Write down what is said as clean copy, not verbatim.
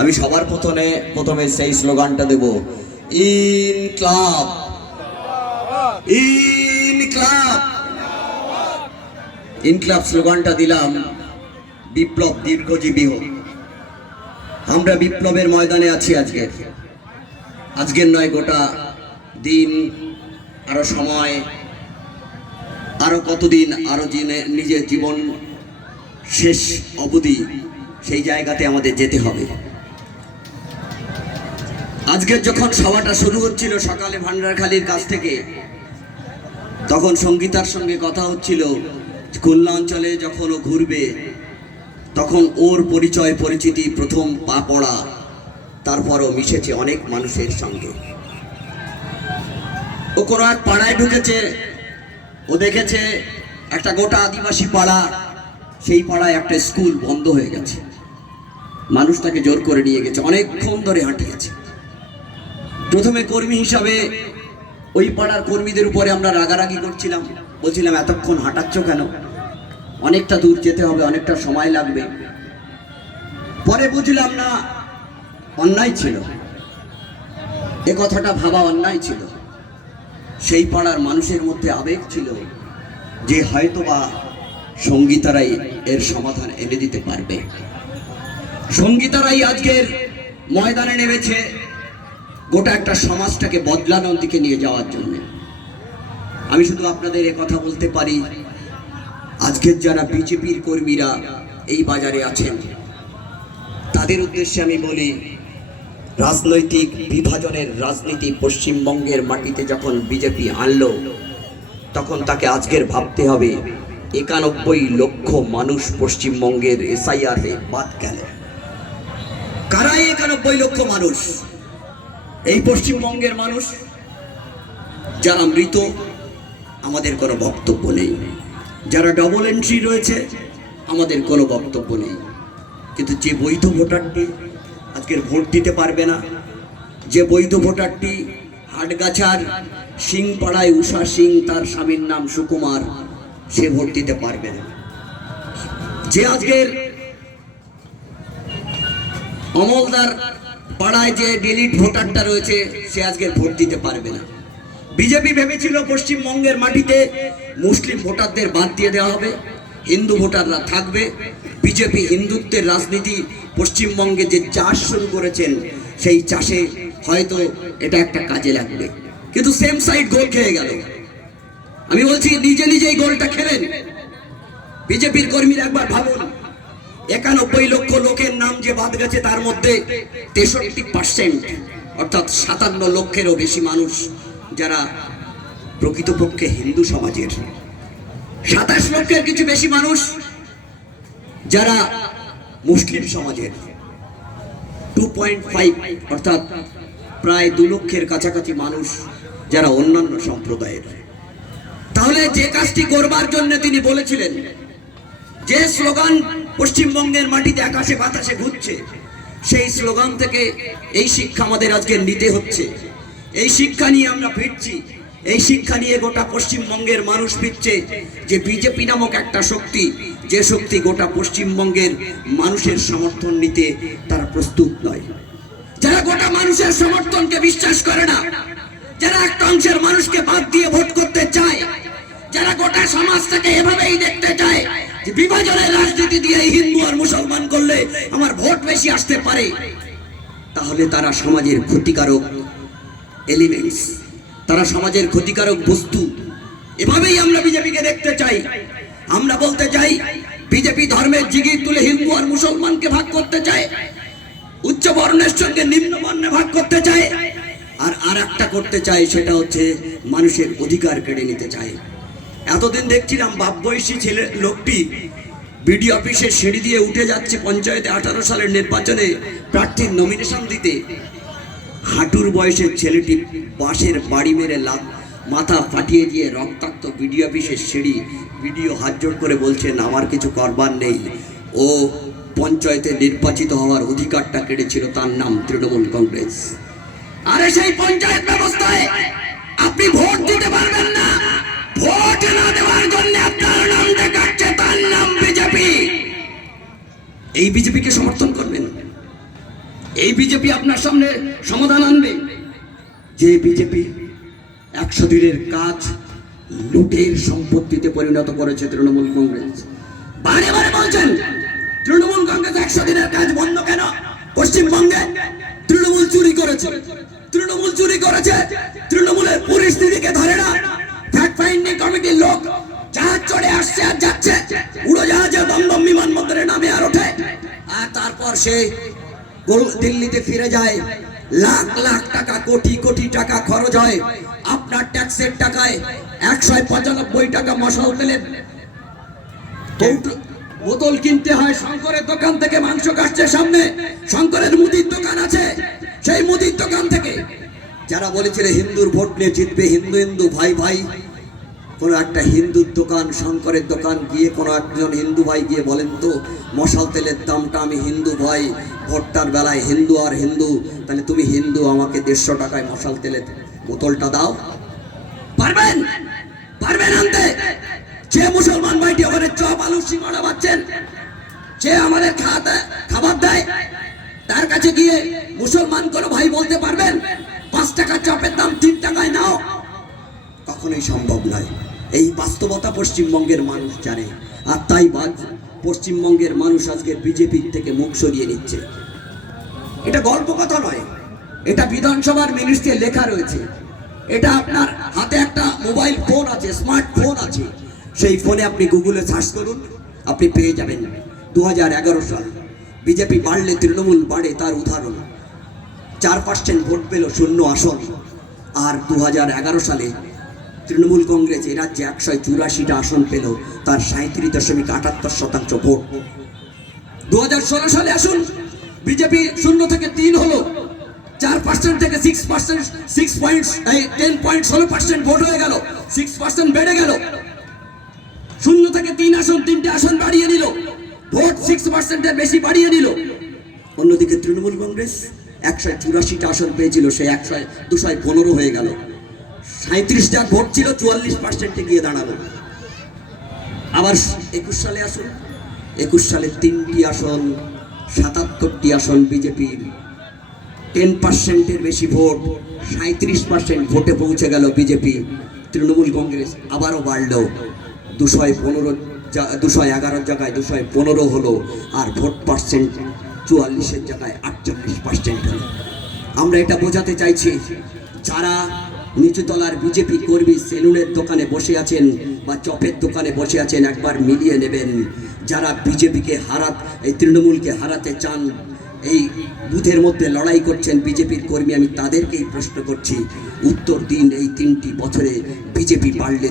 আমি সবার প্রথমে সেই স্লোগানটা দেব, ইনকলাব ইনকলাব। ইনকলাব স্লোগানটা দিলাম, বিপ্লব দীর্ঘজীবী হোক। আমরা বিপ্লবের ময়দানে আছি আজকের নয়, গোটা দিন, আরো সময়, আরো কতদিন, আরো নিজের জীবন শেষ অবধি সেই জায়গাতে আমাদের যেতে হবে। আজকের যখন সভাটা শুরু হচ্ছিল সকালে ভান্ডারখালীর কাছ থেকে, তখন সঙ্গীতার সঙ্গে কথা হচ্ছিল, খুলনা অঞ্চলে যখন ও ঘুরবে তখন ওর পরিচয় পরিচিতি প্রথম পা পড়া, তারপরও মিশেছে অনেক মানুষের সঙ্গে। ও কোনো এক পাড়ায় ঢুকেছে, ও দেখেছে একটা গোটা আদিবাসী পাড়া, সেই পাড়ায় একটা স্কুল বন্ধ হয়ে গেছে। মানুষ তাকে জোর করে নিয়ে গেছে, অনেকক্ষণ ধরে হাঁটিয়েছে। প্রথমে কর্মী হিসাবে ওই পাড়ার কর্মীদের উপরে আমরা রাগারাগি করছিলাম, বলছিলাম এতক্ষণ হাঁটাচ্ছ কেন, অনেকটা দূর যেতে হবে, অনেকটা সময় লাগবে। পরে বুঝলাম না, অন্যায় ছিল, এ কথাটা ভাবা অন্যায় ছিল। সেই পাড়ার মানুষের মধ্যে আবেগ ছিল যে হয়তোবা সঙ্গীতারাই এর সমাধান এনে দিতে পারবে। সঙ্গীতারাই আজকের ময়দানে নেমেছে গোটা একটা সমাজটাকে বদলানোর দিকে নিয়ে যাওয়ার জন্য। আমি শুধু আপনাদের এ কথা বলতে পারি, আজকের যারা বিজেপির কর্মীরা এই বাজারে আছেন তাদের উদ্দেশ্যে আমি বলি, রাজনৈতিক বিভাজনের রাজনীতি পশ্চিমবঙ্গের মাটিতে যখন বিজেপি আনলো, তখন তাকে আজকের ভাবতে হবে 91 লক্ষ মানুষ পশ্চিমবঙ্গের এসআইআরে বাদ গেল। কারাই 91 লক্ষ মানুষ? এই পশ্চিমবঙ্গের মানুষ যারা মৃত, আমাদের কোনো বক্তব্য নেই। যারা ডবল এন্ট্রি রয়েছে, আমাদের কোনো বক্তব্য নেই। কিন্তু যে বৈধ ভোটারটি আজকের ভোট দিতে পারবে না, যে বৈধ ভোটারটি হাটগাছার সিংপাড়ায় উষা সিং, তার স্বামীর নাম সুকুমার, সে ভোট দিতে পারবে না। যে আজকের অমলদার পাড়ায় যে ডিলিট ভোটারটা রয়েছে, সে আজকের ভোট দিতে পারবে না। বিজেপি ভেবেছিল পশ্চিমবঙ্গের মাটিতে মুসলিম ভোটারদের বাদ দিয়ে দেওয়া হবে, হিন্দু ভোটাররা থাকবে। বিজেপি হিন্দুত্বের রাজনীতি পশ্চিমবঙ্গে যে চাষ শুরু করেছেন, সেই চাষে হয়তো এটা একটা কাজে লাগবে, কিন্তু সেম সাইড গোল খেয়ে গেল। আমি বলছি, নিজেই গোলটা খেলেন। বিজেপির কর্মীরা একবার ভাবুন, 91 লক্ষ লোকের নাম যে বাদ গেছে, তার মধ্যে 63% অর্থাৎ 57 লক্ষেরও বেশি মানুষ যারা প্রকৃতপক্ষে হিন্দু সমাজের, 27 লক্ষের কিছু বেশি মানুষ যারা মুসলিম সমাজের, 2.5 অর্থাৎ প্রায় 2 লক্ষের কাছাকাছি মানুষ যারা অন্যান্য সম্প্রদায়ের। তাহলে যে কাজটি করবার জন্য তিনি বলেছিলেন, যে স্লোগান পশ্চিমবঙ্গের মাটিতে আকাশে বাতাসে ঘুরছে, সেই স্লোগান থেকে এই শিক্ষা আমাদের আজকে নিতে হচ্ছে। এই শিক্ষা নিয়ে আমরা ফিরছি, এই শিক্ষা নিয়ে গোটা পশ্চিমবঙ্গের মানুষ ফিরছে যে বিজেপি নামক একটা শক্তি, যে শক্তি গোটা পশ্চিমবঙ্গের মানুষের সমর্থন নিতে তারা প্রস্তুত নয়। যারা গোটা মানুষের সমর্থনকে বিশ্বাস করে না, যারা একটা অংশের মানুষকে বাদ দিয়ে ভোট করতে চায়, যারা গোটা সমাজটাকে এভাবেই দেখতে চায় যে বিভাজনের রাজনীতি দিয়ে হিন্দু আর মুসলমান করলে আমার ভোট বেশি আসতে পারে, তাহলে তারা সমাজের ক্ষতিকারক এলিমেন্টস, তারা সমাজের ক্ষতিকারক বস্তু। এভাবেই আমরা বিজেপিকে দেখতে চাই। আমরা বলতে চাই, বিজেপি ধর্মের জিগির তুলে হিন্দু আর মুসলমানকে ভাগ করতে চায়, উচ্চ বর্ণের সঙ্গে নিম্ন বর্ণে ভাগ করতে চায়, আর একটা করতে চায়, সেটা হচ্ছে মানুষের অধিকার কেড়ে নিতে চায়। এতদিন দেখছিলাম বাপবয়সী ছেলে লোকটি বিডিও অফিসের সিঁড়ি দিয়ে উঠে যাচ্ছে পঞ্চায়েতে 18 সালের নির্বাচনে প্রার্থীর নমিনেশন দিতে। হাঁটুর বয়সের ছেলেটি বাঁশের বাড়ি মেরে মাথা ফাটিয়ে দিয়ে রক্তাক্ত বিডিও অফিসের সিঁড়ি, বিডিও হাত জোড় করে বলছেন আমার কিছু করবার নেই। ও পঞ্চায়েতে নির্বাচিত হওয়ার অধিকারটা কেড়েছিল, তার নাম তৃণমূল কংগ্রেস। আরে সেই পঞ্চায়েত ব্যবস্থায় আপনি ভোট দিতে পারবেন না, ভোট না দেওয়ার জন্য আপনার নাম দেখাচ্ছে, তার নাম বিজেপি। এই বিজেপিকে সমর্থন করবেন? এই বিজেপি আপনার সামনে সমাধান আনবে? যে বিজেপি 100 দিনের কাজ লুটের সম্পত্তিতে পরিণত করেছে তৃণমূল কংগ্রেস। বারে বারে বলছেন তৃণমূল কংগ্রেস 100 দিনের কাজ বন্ধ কেন? পশ্চিমবঙ্গে তৃণমূল চুরি করেছে, তৃণমূল চুরি করেছে, তৃণমূলের পরিস্থিতিকে ধরে না। ফ্যাক্ট ফাইন্ডিং কমিটির লোক জাহাজ চড়ে আসছে আর যাচ্ছে, উড়োজাহাজে দমদম বিমানবন্দরে নামে আর ওঠে, আর তারপর সে দিল্লিতে ফিরে যায়। লাখ লাখ টাকা, কোটি কোটি টাকা খরচ হয় আপনার ট্যাক্সের টাকায়। 195 টাকা মশলা তেলের বোতল কিনতে হয় শঙ্করের দোকান থেকে। মাংস কাটছে সামনে, শঙ্করের মুদির দোকান আছে, সেই মুদির দোকান থেকে। যারা বলেছিল হিন্দুর ভোট নিয়ে জিতবে, হিন্দু হিন্দু ভাই ভাই, কোনো একটা হিন্দুর দোকান, শঙ্করের দোকান গিয়ে কোনো একজন হিন্দু ভাই গিয়ে বলেন তো মশাল তেলের দামটা, আমি হিন্দু ভাই, ভোটটার বেলায় হিন্দু আর হিন্দু, তাহলে তুমি হিন্দু, আমাকে 150 টাকায় মশাল তেলের বোতলটা দাও। পারবেন? পারবেন আনতে? যে মুসলমান ভাইটি ওখানে চপ আলু সিঙ্গাড়া পাচ্ছেন, যে আমাদের খাবার দেয়, তার কাছে গিয়ে মুসলমান কোনো ভাই বলতে পারবেন 5 টাকা চপের দাম 3 টাকায় নাও? কখনোই সম্ভব নয়। এই বাস্তবতা পশ্চিমবঙ্গের মানুষ জানে, আর তাই পশ্চিমবঙ্গের মানুষ আজকে বিজেপির থেকে মুখ সরিয়ে নিচ্ছে। এটা গল্প কথা নয়, এটা বিধানসভার মিনিস্ট্রিতে লেখা রয়েছে। এটা আপনার হাতে একটা মোবাইল ফোন আছে, স্মার্টফোন আছে, সেই ফোনে আপনি গুগলে সার্চ করুন, আপনি পেয়ে যাবেন। 2011 সাল বিজেপি বাড়লে তৃণমূল বাড়ে তার উদাহরণ। 4% ভোট পেল, 0 আসন। আর 2011 সালে তৃণমূল কংগ্রেস এ রাজ্যে 184টা আসন পেল, তার 37.78% ভোট। 2016 সালে আসুন, বিজেপি 0 থেকে 3 হলো, 4% থেকে 6%, 10.16% ভোট হয়ে গেল, 6% বেড়ে গেল। 0 থেকে 3 আসন, 3টে আসন বাড়িয়ে নিল, ভোট 6%-এর বেশি বাড়িয়ে নিল। অন্যদিকে তৃণমূল কংগ্রেস 184টা আসন পেয়েছিল, সে 215 হয়ে গেল। 37টা ভোট ছিল, 44%-এ গিয়ে দাঁড়ালো। আবার 21 সালে আসুন, 21 সালে 3টি আসন, 77টি আসন বিজেপির, 10%-এর বেশি ভোট, 37% ভোটে পৌঁছে গেল বিজেপি। তৃণমূল কংগ্রেস আবারও বাড়ল, 211 জায়গায় 215 হলো, আর ভোট পার্সেন্ট 44-এর জায়গায় 48% হলো। আমরা এটা বোঝাতে চাইছি, যারা নিচুতলার বিজেপি কর্মী সেলুনের দোকানে বসে আছেন বা চপের দোকানে বসে আছেন, একবার মিলিয়ে নেবেন। যারা বিজেপিকে এই তৃণমূলকে হারাতে চান, এই বুথের মধ্যে লড়াই করছেন বিজেপির কর্মী, আমি তাদেরকেই প্রশ্ন করছি, উত্তর দিন, এই 3টি বছরে বিজেপি বাড়লে